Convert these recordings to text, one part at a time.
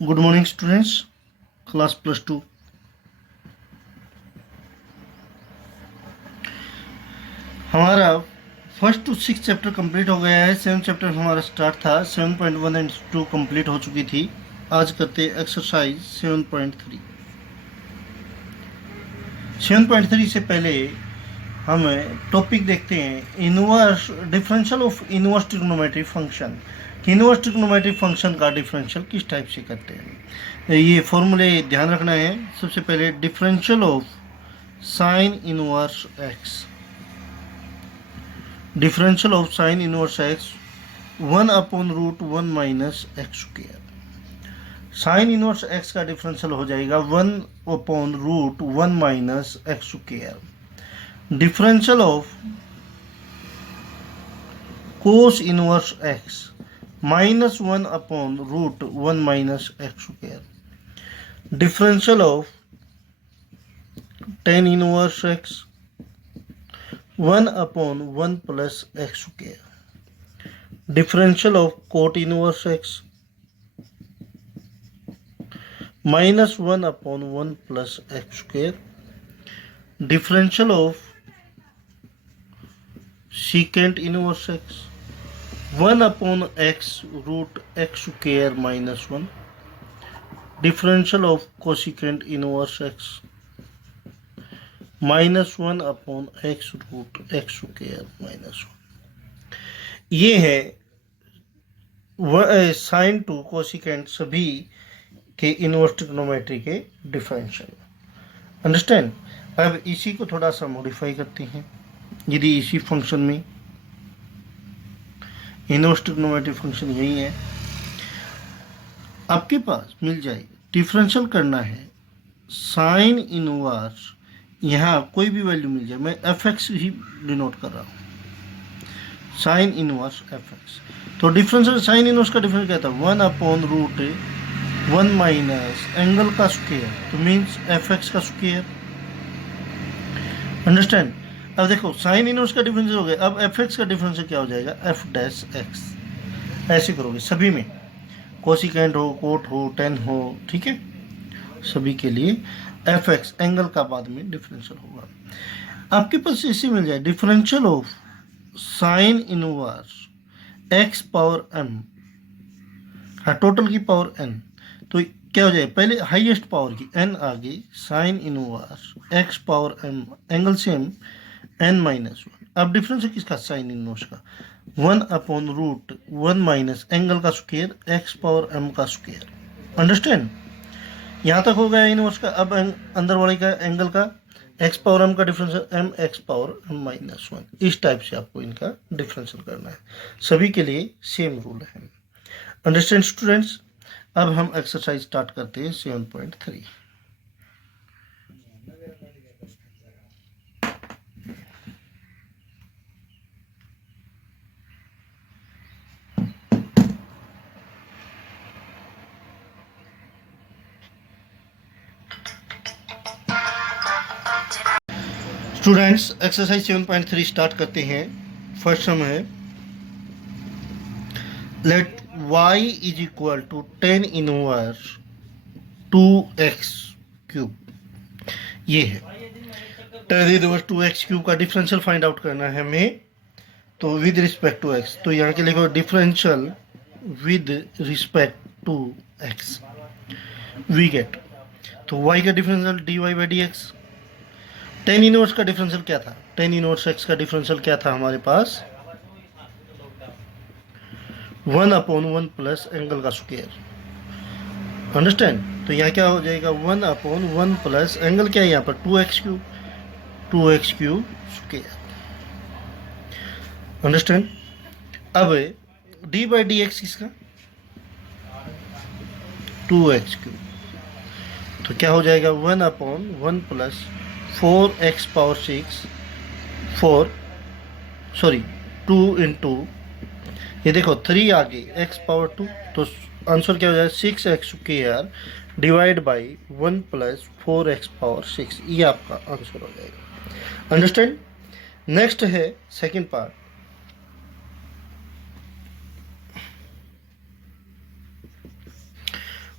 Good morning students, class +2। हमारा first to 6 chapter complete हो गया है। 7 चैप्टर हमारा स्टार्ट था। 7.1 एंड 2 कंप्लीट हो चुकी थी। आज करते एक्सरसाइज 7.3। 7.3 से पहले हम टॉपिक देखते हैं inverse differential of inverse trigonometry function. Inverse trigonometry function का डिफरेंशियल किस टाइप से करते हैं, ये फॉर्मूले ध्यान रखना है। सबसे पहले differential of sine inverse x, differential of sine inverse x 1/√1 minus X square. Sign inverse x का डिफरेंशियल हो जाएगा 1/√1 minus X square. Differential of cos inverse x -1/√1 minus X square. Differential of tan inverse x 1/1 plus x square. Differential of cot inverse x -1/1 plus x square. Differential of secant inverse x 1/x√x square -1। differential of cosecant inverse x -1/x√x square -1। ये है sign to cosecant सभी के inverse trigonometry के differential. Understand. अब इसी को थोड़ा सा मॉडिफाई करते हैं। यदि इसी फंक्शन में इनवर्स ट्रिग्नोमेट्री फंक्शन यही है, आपके पास मिल जाए डिफरेंशियल करना है साइन इनवर्स, यहाँ कोई भी वैल्यू मिल जाए, मैं एफ एक्स ही डिनोट कर रहा हूँ, साइन इनवर्स एफ एक्स। तो डिफरेंशियल साइन इनवर्स का डिफरेंस क्या था, 1/√1 माइनस एंगल का स्क्वायर, तो मीन्स एफ एक्स का स्क्वायर। अंडरस्टैंड। अब देखो साइन इनवर्स का डिफरेंस हो गया, अब एफ एक्स का डिफरेंस क्या हो जाएगा, एफ डैश एक्स। ऐसे करोगे सभी में, कोसिकेंट हो, कोट हो, टेन हो, ठीक है, सभी के लिए एफ एक्स एंगल का बाद में डिफरेंशियल होगा। आपके पास इसी मिल जाए differential of sine inverse X power M, हाँ टोटल की पावर एन, तो क्या हो जाए, पहले हाईएस्ट पावर की एन आ गई, sine inverse X power M angle same n-1। अब डिफरेंस है किसका, साइन इनवर्स का, 1/√1 माइनस एंगल का स्क्वायर एक्स पावर एम का स्क्वायर। अंडरस्टैंड। यहाँ तक हो गया इनवर्स का। अब अंदर वाले का एंगल का एक्स पावर एम का differential M X power M -1। इस टाइप से आपको इनका डिफरेंशियल करना है। सभी के लिए सेम रूल है। Understand students. अब हम एक्सरसाइज स्टार्ट करते हैं 7.3। स्टूडेंट्स एक्सरसाइज 7.3 स्टार्ट करते हैं। फर्स्ट सम है, let y is equal to 10 inverse 2x³। ये है 10 इनवर्स 2x³ का डिफरेंशियल फाइंड आउट करना है हमें। तो विद रिस्पेक्ट टू x, तो यहाँ के लिखो differential with respect to x, we get, तो y का डिफरेंशियल dy/dx। 10 इनवर्स का डिफरेंशियल क्या था, 10 इनवर्स x का डिफरेंशियल क्या था हमारे पास, 1/1 प्लस एंगल का स्क्वायर। अंडरस्टैंड। तो यहाँ क्या हो जाएगा, 1/1 प्लस एंगल क्या है यहाँ पर 2x³, 2x³ स्क्वायर। अंडरस्टैंड। अब dy/dx किसका, 2x³, तो क्या हो जाएगा 1/1 प्लस 4x पावर 6, 2 इंटू, ये देखो 3 आगे x पावर 2, तो आंसर क्या हो जाएगा 6x² divide by 1 plus 4x power 6, ये आपका आंसर हो जाएगा। अंडरस्टैंड। नेक्स्ट है second part,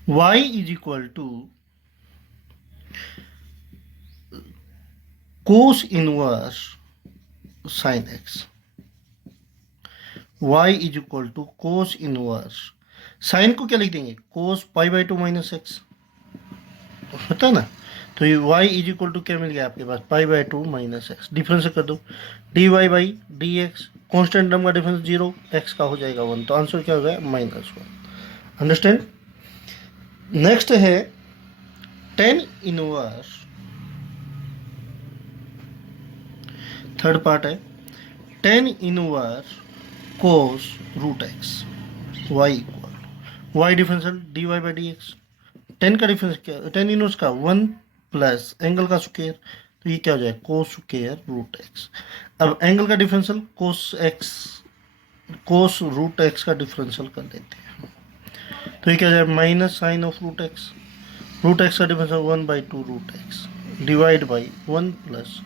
y is equal to cos inverse sine x. y is equal to cos inverse, sine को क्या लिख देंगे, cos pi by two minus x होता है ना। तो ये y इज इक्वल टू क्या मिल गया आपके पास, pi by two minus x. Difference कर दो, D Y by D X, constant term का डिफरेंस 0, एक्स का हो जाएगा 1, तो आंसर क्या हो गया -1। अंडरस्टैंड। नेक्स्ट है टेन इनवर्स, थर्ड पार्ट है tan inverse cos root X, Y equal Y differential D Y by D X. Tan का डिफरेंस क्या, टेन इनवर्स का 1 प्लस एंगल का स्क्वायर, तो ये क्या हो जाएगा कोस स्क्वायर रूट एक्स। अब एंगल का differential cos x, cos root x का डिफरेंशियल कर देते हैं, तो ये क्या हो जाएगा minus sine of root x का differential 1/2 root x divide by 1 plus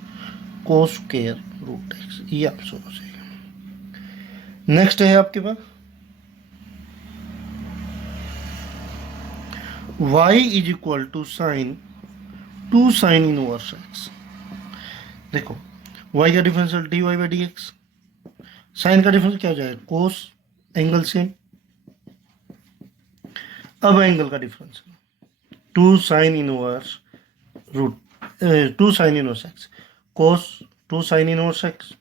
cos square root x, ये आंसर हो जाएगा। नेक्स्ट है आपके पास y is equal to sine 2 sine inverse x. देखो y का differential D Y by D x, sine का डिफरेंस क्या हो जाएगा कोस, एंगल सेम। अब एंगल का difference 2 sine inverse root 2 sine inverse x cos 2 sine inverse x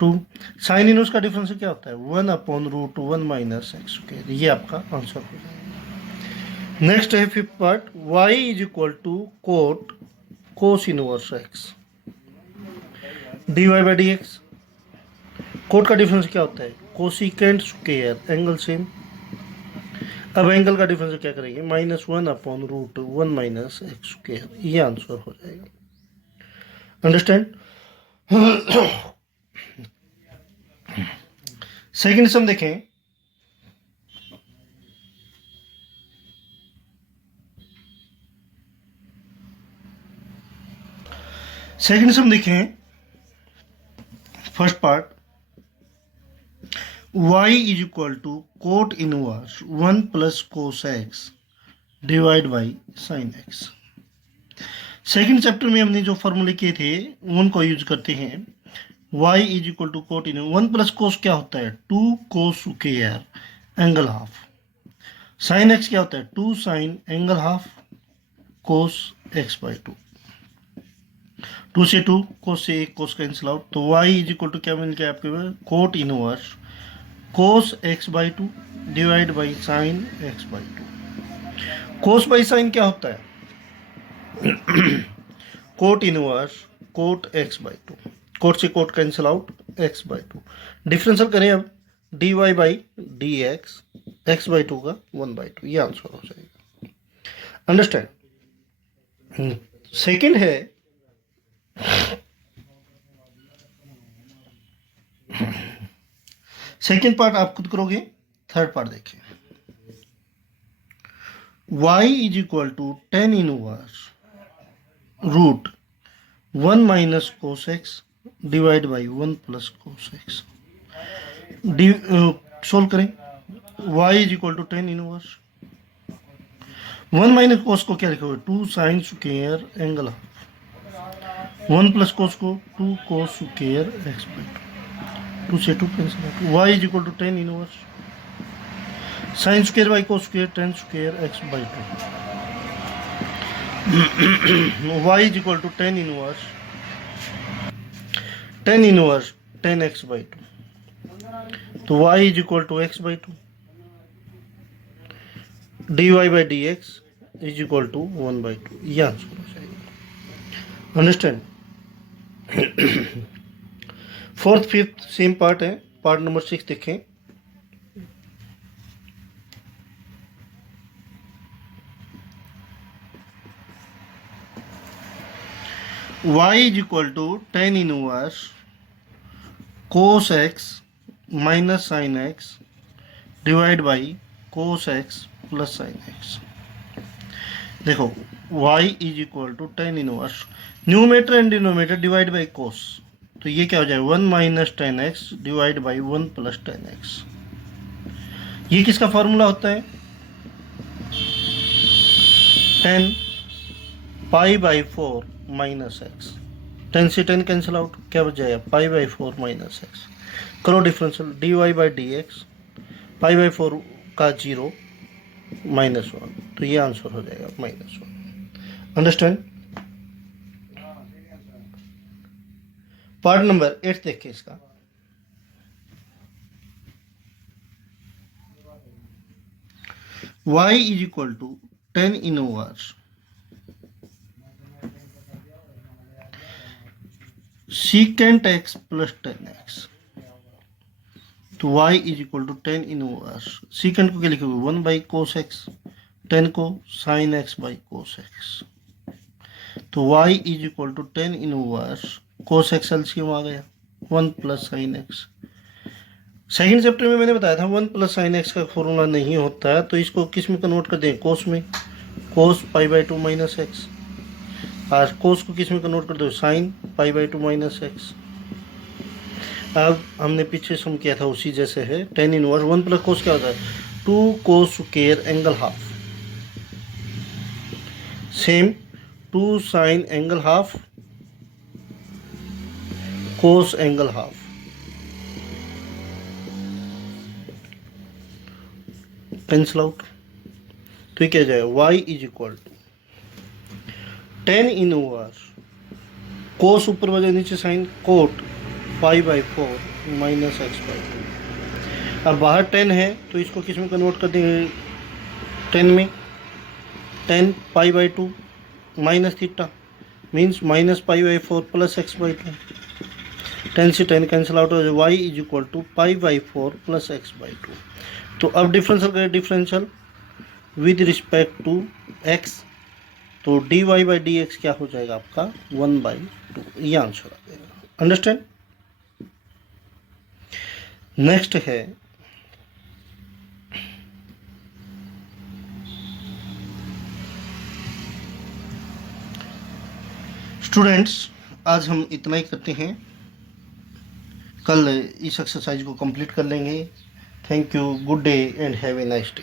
2 sine inverse का difference क्या होता है 1/√1 माइनस एक्स, ये आपका आंसर हो जाएगा। नेक्स्ट है fifth part, y is equal to cot cos inverse X D Y by D X. Cot का डिफरेंस क्या होता है कोसिकेंट स्क्वायर, एंगल सेम। अब एंगल का डिफरेंस क्या करेंगे -1/√1 माइनस एक्स स्क्वायर, ये आंसर हो जाएगा। अंडरस्टैंड। सेकेंड सम देखें, सेकेंड सम देखें, first part y is equal to cot inverse 1 plus cos x divide by sine x. Second chapter में हमने जो फॉर्मूले किए थे उनको यूज करते हैं। y is equal to cot in 1 plus cos क्या होता है 2 cos square angle half, sine x क्या होता है 2 sine angle half cos x by 2, 2 से 2 कोस से 1 कोस कैंसिल आउट, तो y इज इक्वल टू क्या मिल गया आपके पास cot inverse cos x by 2 divide by sine x by 2। Cos by sine क्या होता है coat inverse cot x by 2, cot से cot cancel out x by 2। Differential करें अब D Y by D X, x by 2 का 1/2, ये answer हो जाएगा। अंडरस्टैंड। सेकेंड है सेकेंड पार्ट आप खुद करोगे, थर्ड पार्ट देखिए y is equal to tan inverse root 1 minus cos x divide by 1 plus cos x. Solve करें y is equal to tan inverse 1 minus कोस को क्या लिखोगे 2 sine square angle half, 1 plus cos को 2 cos square X by 2 से 2 cancel out, y is equal to tan inverse sine square by cos square tan square X by 2। y is equal to tan inverse 10x by 2, तो y is equal to x by 2 D Y by D X is equal to 1/2, ये answer हो जाएगा। Understand. Fourth fifth same part है, part number 6 देखें। y is equal to tan inverse cos X minus sine X divide by cos X plus sine X. देखो y is equal to tan inverse numerator and denominator divide by cos, तो ये क्या हो जाएगा 1 minus 10x divide by 1 plus 10x। ये किसका formula होता है 10 पाई बाई 4 माइनस एक्स, 10 से 10 कैंसिल आउट, क्या बच जाएगा पाई बाई 4 माइनस एक्स। करो differential, D Y by D X, pi by 4 का 0 -1, तो ये आंसर हो जाएगा -1। अंडरस्टैंड। पार्ट नंबर 8 देखिए इसका। y is equal to 10 inverse secant x plus 10x, तो y is equal to 10 inverse secant को क्या लिखोगे 1 बाई कोस एक्स, 10 को sine x by cos x, तो y is equal to 10 inverse cos x LCM आ गया 1 plus sine x. Second chapter में मैंने बताया था 1 प्लस साइन एक्स का फॉर्मूला नहीं होता है, तो इसको किस में कन्वर्ट कर दें कोस में, कोस पाई बाई 2 माइनस एक्स, और कोस को किस में कन्वर्ट कर दो sine pi by 2 minus x. अब हमने पीछे सम किया था उसी जैसे है 10 इनवर्स 1 प्लस कोस क्या होता है 2 cos square angle half, same 2 sine angle half cos angle half, cancel out, तो ये क्या जाएगा y is equal to 10 inverse cos ऊपर वजह नीचे sine cot pi by 4 minus x by 2। अब बाहर 10 है तो इसको किस में कन्वर्ट कर देंगे 10 में, 10 pi by 2 minus theta means minus pi by 4 plus X by 2, 10 से 10 कैंसिल आउट हो जाए y is equal to pi by 4 plus X by 2। तो अब डिफरेंशियल करें, differential with respect to x, तो D Y by D X क्या हो जाएगा आपका 1/2, ये आंसर आ जाएगा। अंडरस्टैंड। नेक्स्ट है स्टूडेंट्स, आज हम इतना ही करते हैं, कल इस एक्सरसाइज को कंप्लीट कर लेंगे। Thank you, good day and have a nice day.